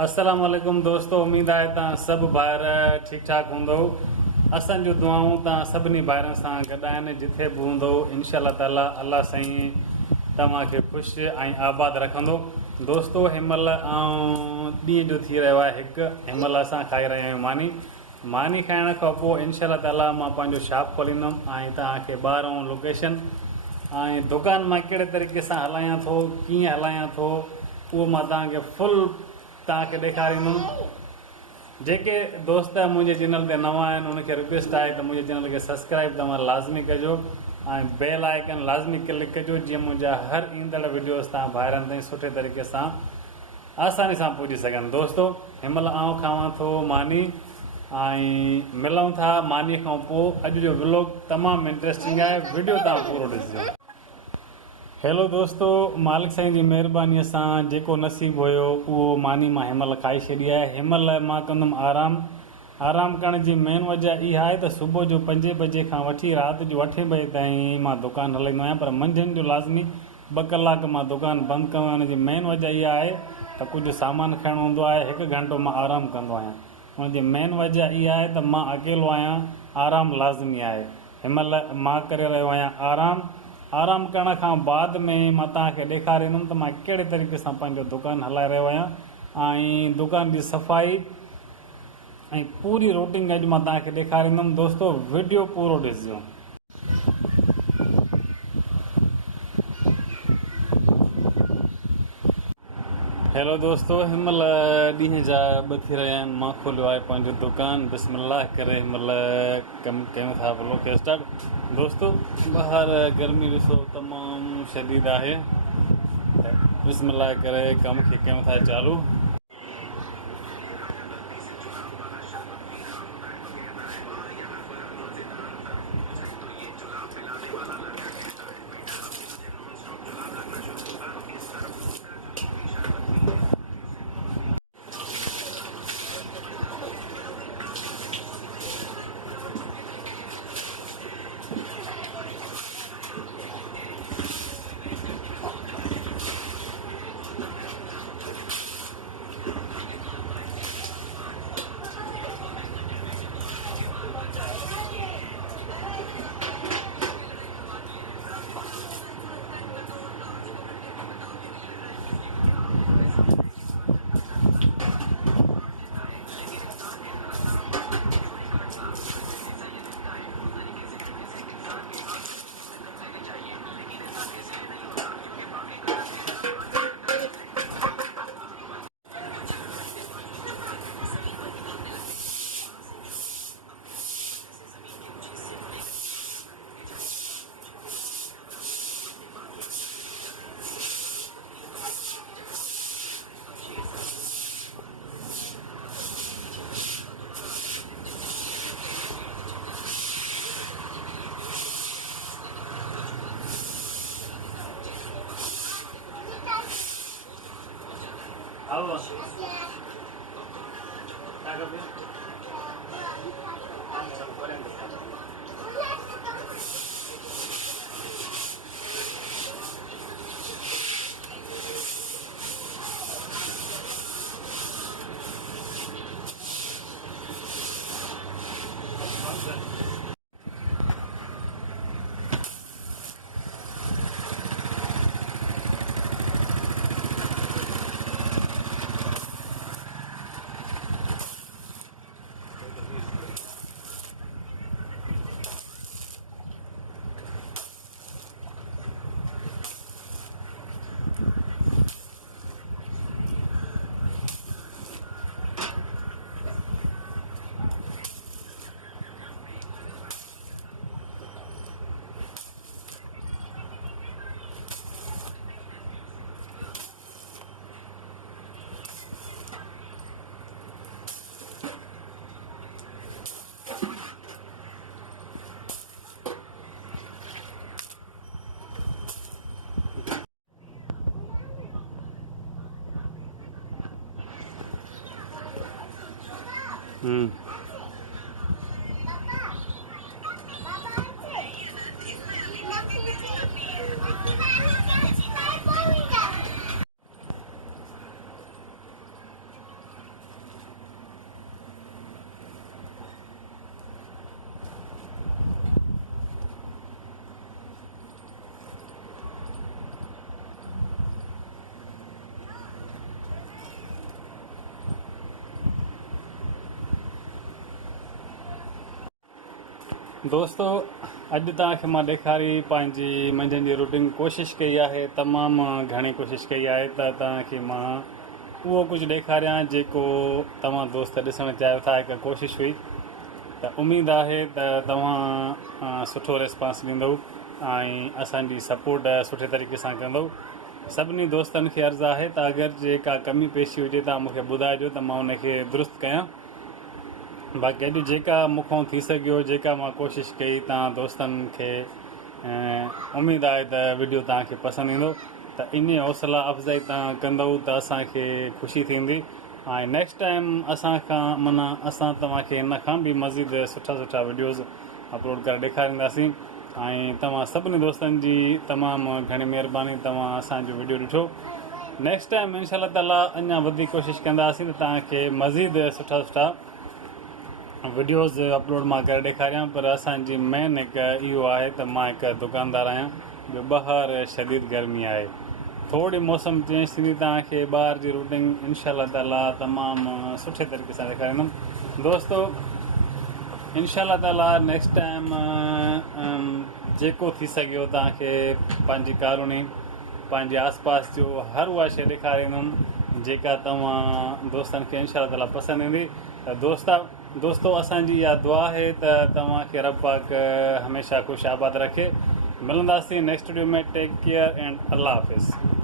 अस्सलाम वालेकुम दोस्तों, उम्मीद है तव्हां सभु भाइर ठीक ठाक हूंदो। असांजूं दुआऊं तव्हां सभिनी भाइरनि सां गॾु आहिनि। जिथे बि हूंदो इंशाअल्लाह ताला अल्लाह साईं तव्हांखे ख़ुशि ऐं आबाद रखंदो। दोस्तो हिनमहिल ॾींहं जो थी रहियो आहे हिकु। हिनमहिल असां खाई रहिया आहियूं मानी खाइण खां पोइ इंशाअल्लाह ताला मां पंहिंजो शॉप खोलींदुमि ऐं तव्हांखे ॿाहिरों लोकेशन ऐं दुकान मां कहिड़े तरीक़े सां हलायां थो, कीअं हलायां थो, उहो मां तव्हांखे फुल तव्हांखे ॾेखारींदुमि। जेके दोस्त मुंहिंजे चैनल ते नवां आहिनि उनखे रिक्वेस्ट आहे त मुंहिंजे चैनल खे सब्सक्राइब तव्हां लाज़मी कजो ऐं बेल आइकन लाज़मी क्लिक कजो, जीअं मुंहिंजा हर ईंदड़ वीडियोस तव्हां ॿाहिरनि ताईं सुठे तरीक़े सां आसानी सां पुॼी सघनि। दोस्तो हिनमहिल आउं खावां थो मानी ऐं मिलूं था मानीअ खां पोइ। अॼु जो व्लॉग तमामु इंट्रस्टिंग आहे, वीडियो तव्हां पूरो ॾिसिजो। हेलो दोस्तो, मालिक साईं जी महिरबानीअ सां जेको नसीबु हुयो उहो मानी मां हिनमहिल खाई छॾी आहे। हिनमहिल मां कंदुमि आराम करण जी मेन वजह इहा आहे त सुबुह जो 5 बजे खां वठी राति जो 8 बजे ताईं मां दुकानु हलाईंदो आहियां, पर मंझंदि जो लाज़मी 2 कलाक मां दुकानु बंदि कंदो आहियां। हुनजी मेन वजह इहा आहे त कुझु सामान खणणो हूंदो आहे, 1 घंटो मां आराम कंदो आहियां। हुनजी मेन वजह इहा आहे त मां अकेलो आहियां, आराम लाज़मी आहे। हिनमहिल मां करे रहियो आहियां आराम करण खां बाद में मां तव्हांखे ॾेखारींदुमि त मां कहिड़े तरीक़े सां पंहिंजो दुकानु हलाए रहियो आहियां ऐं दुकान जी सफ़ाई ऐं पूरी रूटीन अॼु मां तव्हांखे ॾेखारींदुमि। दोस्तो वीडियो पूरो ॾिसिजो। हेलो दोस्तो, हिनमहिल ॾींहं जा 2 थी रहिया आहिनि। मां खोलियो आहे पंहिंजो दुकानु, बिस्मिल्लाह करे हिनमहिल कमु कयूं था व्लॉग खे स्टार्ट। दोस्तो ॿाहिरि गर्मी ॾिसो तमामु शदीद आहे, बिस्मिल्लाह करे कम खे कयूं था चालू। दोस्तो अॼु तव्हांखे मां ॾेखारी पंहिंजी मंझंदि जी रूटीन कोशिशि कई आहे, तमामु घणी कोशिशि कई आहे त तव्हांखे मां उहो कुझु ॾेखारियां जेको तव्हां दोस्त ॾिसणु चाहियो था। हिकु कोशिशि हुई त उमेदु आहे त तव्हां सुठो रिस्पॉन्स ॾींदव ऐं असांजी सपोर्ट सुठे तरीक़े सां कंदव। सभिनी दोस्तनि खे अर्ज़ु आहे त अगरि जेका कमी पेशी हुजे तव्हां मूंखे ॿुधाइजो त मां उनखे दुरुस्त कयां। बाक़ी अॼु जेका मूंखां थी सघियो, जेका मां कोशिशि कई, तव्हां दोस्तनि खे उमेदु आहे त वीडियो तव्हांखे पसंदि ईंदो, त इन हौसला अफ़ज़ाई तव्हां कंदव त असांखे ख़ुशी थींदी। ऐं नेक्स्ट टाइम असां तव्हांखे हिन खां बि मज़ीद सुठा सुठा वीडियोज़ अपलोड करे ॾेखारींदासीं। ऐं तव्हां सभिनी दोस्तनि जी तमामु घणी महिरबानी, तव्हां असांजो वीडियो ॾिठो। नेक्स्ट टाइम इंशाअल्लाह ताला अञा वधीक कोशिशि कंदासीं त तव्हांखे मज़ीद सुठा सुठा वीडियोज़ अपलोड मां करे ॾेखारियां। पर असांजी मेन हिकु इहो आहे त मां हिकु दुकानदार आहियां, ॿियो ॿाहिरि शदीद गर्मी आहे, थोरी मौसम चेंज थींदी तव्हांखे ॿाहिरि जी रूटीन इंशाअल्लाह ताला तमामु सुठे तरीक़े सां ॾेखारींदुमि। दोस्तो इंशाअल्लाह ताला नेक्स्ट टाइम जेको थी सघियो तव्हांखे पंहिंजी कॉलोनी, पंहिंजे आसपास जो हर उहा शइ ॾेखारींदुमि जेका तव्हां दोस्तनि खे इंशाअल्लाह ताला पसंदि ईंदी। त दोस्तो असांजी इहा दुआ आहे त तव्हांखे रब पाक हमेशह ख़ुशि आबाद रखे। मिलंदासीं नेक्स्ट वीडियो में। टेक केयर एंड अल्लाह हाफ़िज़।